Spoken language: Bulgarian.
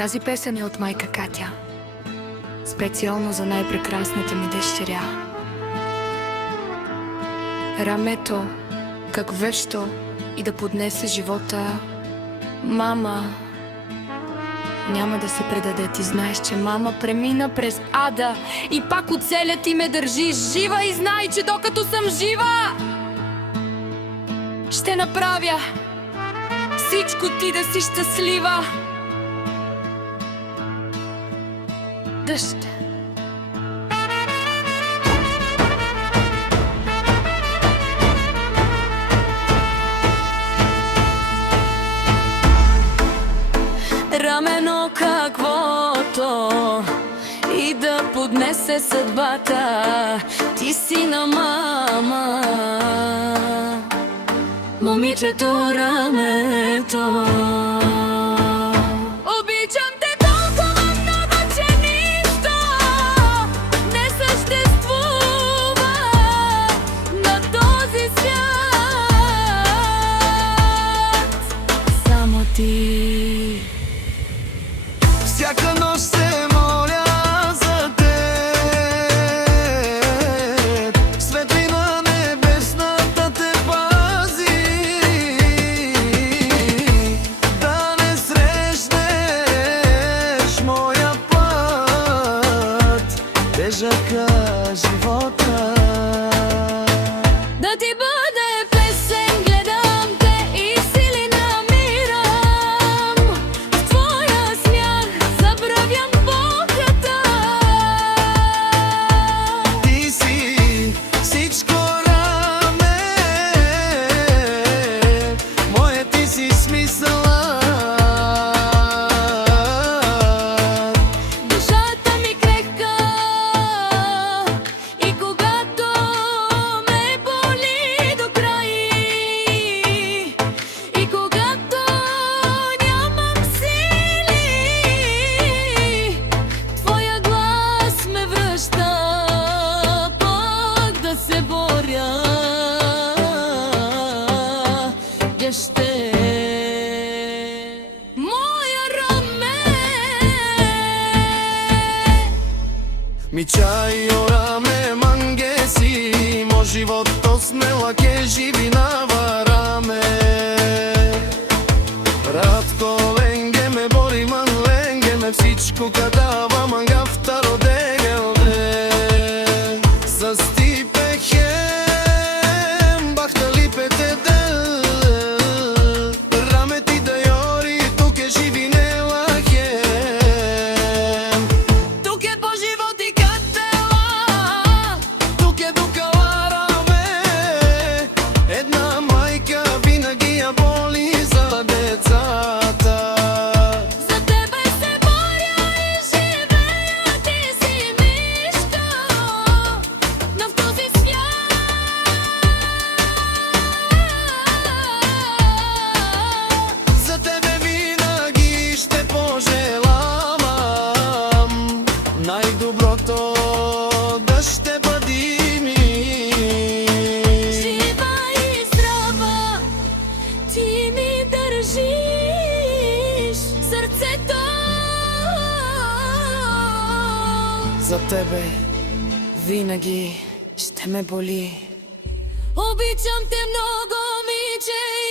Тази песен е от майка Катя, специално за най-прекрасната ми дъщеря. Рамето, как вещо и да поднесе живота. Мама няма да се предаде. Ти знаеш, че мама премина през ада и пак оцеля ти ме държиш жива. И знай, че докато съм жива, ще направя всичко ти да си щастлива. Дъжд. Рамено каквото и да поднесе съдбата, ти си на мама, момичето рамето. Обичам те толкова много, че нищо не съществува на този свят, само ти. Всяка нощ се моля за теб, светлина небесната те пази, да не срещнеш моя път, тежъка живота. Да ти бъде песен, гледам те и сили намирам. В твоя смях забравям болката. Ти си всичко, раме, моя ти си смисълът. Душата ми крехка и когато ме боли до край, и когато нямам сили, твоя глас ме връща пак да се боря. Ще моя раме. Mi čaj orame mangesi, mo životo smela ke živi na varame. Ratko lenge me bori man lenge me всичко kadava manga vtaro degelde. Sa stipe hem bahtali pete del. Rame ti da jori tu ke živi ne lahem. Тук е по живот и катела. Тук е докала раме, една майка винаги я боли за децата. За тебе се боря и живея, ти си нищо на в този свят. За тебе винаги ще пожелавам най-доброто, да ще бъди ми. Жива и здрава, ти ми държиш сърцето. За тебе Винаги ще ме боли. Обичам те много, момиче, и